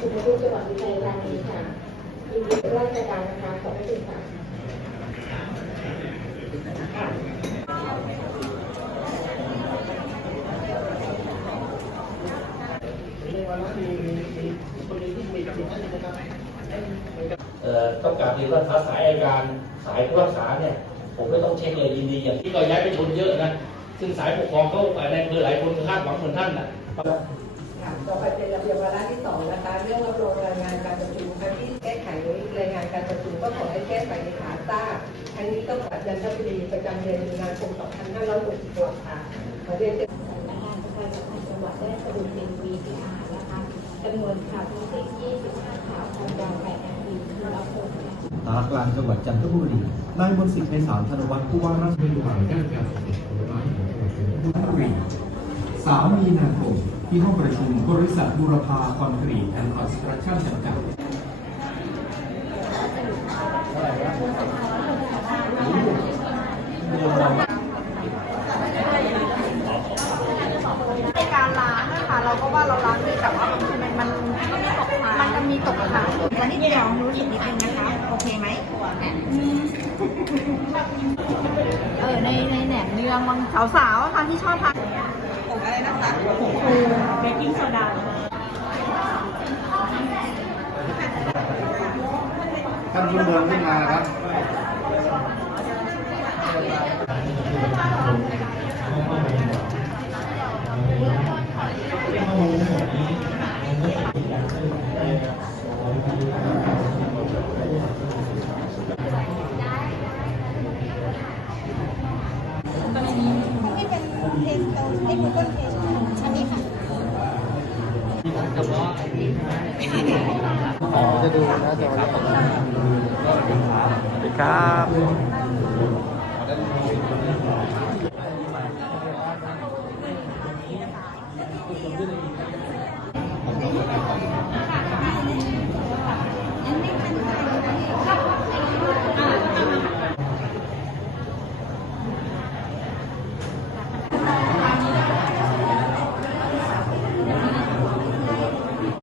คุณผู้จังหวัดอุทัยธานีค่ะยินดีราชการนะคะขอบคุณค่ะเอ่อต้องการเรียนว่าถ้าสายอาการสายผู้รักษาเนี่ย ผมไม่ต้องเช็คเลยยินดีอย่างที่ก็ย้ายไปชนเยอะนะ ซึ่งสายปกครองเขาในอำเภอหลายคนคาดหวังเหมือนท่านนะ ค่ะต่อไปเป็นระเบียบวาระที่สองนะคะเรื่องรับรองรายงานการประชุมครั้งที่แก้ไขรายงานการประชุมก็ขอให้แก้ไขในขาทราบทั้งนี้ต้องปัดยันทบุรีประจำเดือนมีนาคม2566ค่ะขอเรียนเชิญสำนักงานประชาสัมพันธ์จังหวัดได้สรุปเป็น VTR นะคะจำนวนข่าวทั้งสิ้น25ข่าวทางดาวไทยแอมพีทุกคนนสารกลางจังหวัดจันทบุรีนายมนสิทธิ์ในสารธนวัฒน์ผู้ว่าราชการจังหวัดจันทบุรี3มีนาคม ที่ห้องประชุมบริษัทบูรพาคอนกรีตแอนด์คอนสตรักชั่นจำกัดในการล้างนะคะเราก็ว่าเราล้างดีแต่ว่ามันมันมันจะมีตกค้างแต่นิดเดียวรู้สึกนิดนึงนะคะ โอเคไหม เออในในแหนมเนืองบางสาวๆอะค่ะที่ชอบทานผงอะไรนะคะผงฟูเบกกิ้งโซดาท่านผู้เมืองขึ้นมาครับที่ เป็นเทสโตไอ้กูเกิลเทสอันนี้ค่ะจะดูนะจอแล้วครับ